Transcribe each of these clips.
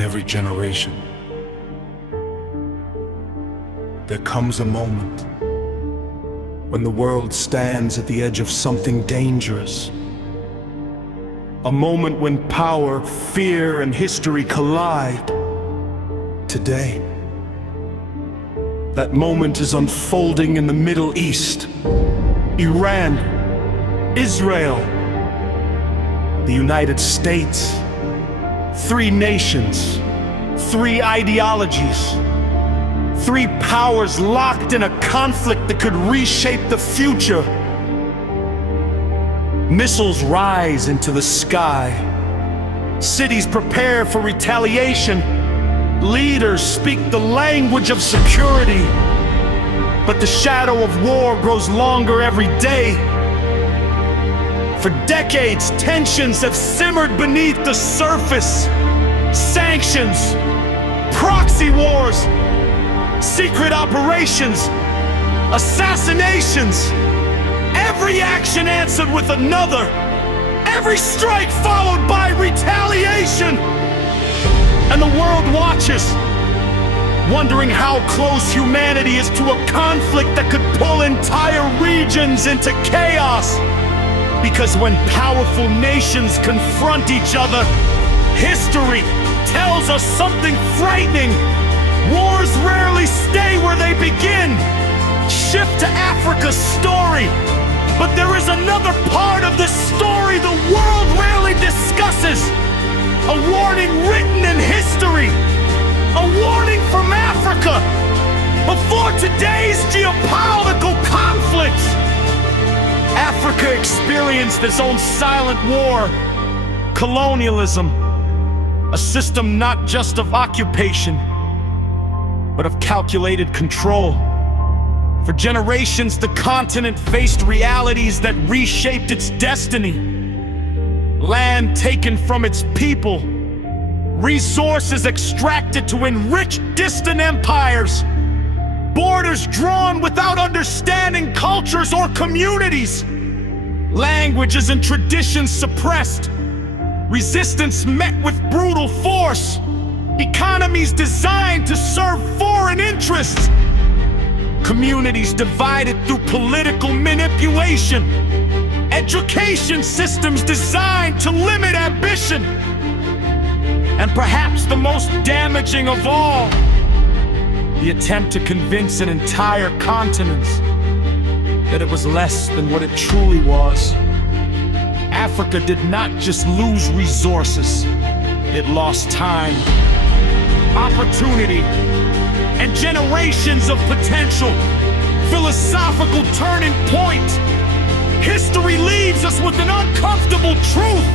in every generation. There comes a moment when the world stands at the edge of something dangerous. A moment when power, fear, and history collide. Today, that moment is unfolding in the Middle East. Iran, Israel, the United States. 3 nations, 3 ideologies, 3 powers locked in a conflict that could reshape the future. Missiles rise into the sky. Cities prepare for retaliation. Leaders speak the language of security. But the shadow of war grows longer every day. For decades, tensions have simmered beneath the surface. Sanctions, proxy wars, secret operations, assassinations. Every action answered with another. Every strike followed by retaliation. And the world watches, wondering how close humanity is to a conflict that could pull entire regions into chaos. Because when powerful nations confront each other, history tells us something frightening. Wars rarely stay where they begin. Shift to Africa's story. But there is another part of this story the world rarely discusses. A warning written in history. A warning from Africa before today's geopolitical conflicts. Africa experienced its own silent war, colonialism, a system not just of occupation, but of calculated control. For generations, the continent faced realities that reshaped its destiny. Land taken from its people, resources extracted to enrich distant empires, borders drawn without understanding cultures or communities, languages and traditions suppressed, resistance met with brutal force, economies designed to serve foreign interests, communities divided through political manipulation, education systems designed to limit ambition, and perhaps the most damaging of all, the attempt to convince an entire continent that it was less than what it truly was. Africa did not just lose resources, it lost time, opportunity, and generations of potential. Philosophical turning point. History leaves us with an uncomfortable truth.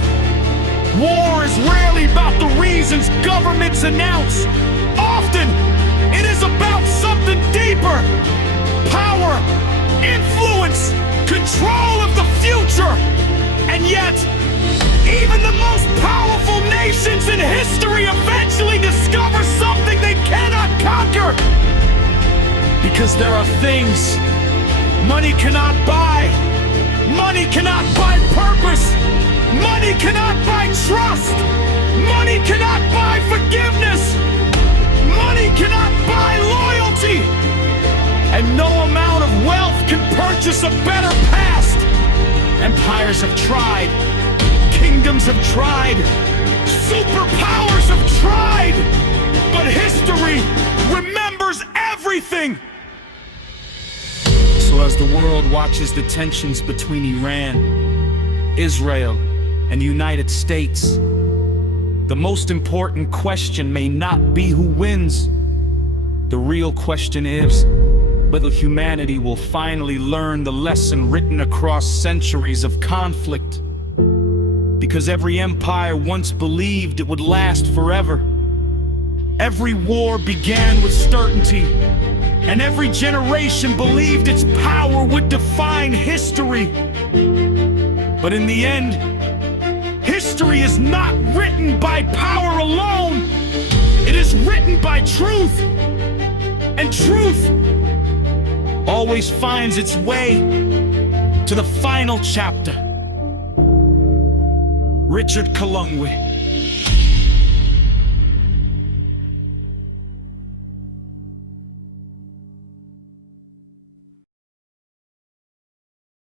War is rarely about the reasons governments announce. Often, it is about something deeper. Power, influence, control of the future. And yet, even the most powerful nations in history eventually discover something they cannot conquer. Because there are things money cannot buy. Money cannot buy purpose. Money cannot buy trust. Money cannot buy forgiveness. Money cannot buy loyalty. And no amount of wealth can purchase a better past. Empires have tried. Kingdoms have tried. Superpowers have tried. But history remembers everything. So as the world watches the tensions between Iran, Israel, and the United States, the most important question may not be who wins. The real question is whether humanity will finally learn the lesson written across centuries of conflict. Because every empire once believed it would last forever. Every war began with certainty, and every generation believed its power would define history. But in the end, history is not written by power alone. It is written by truth. And truth always finds its way to the final chapter. Richard Kalungwe.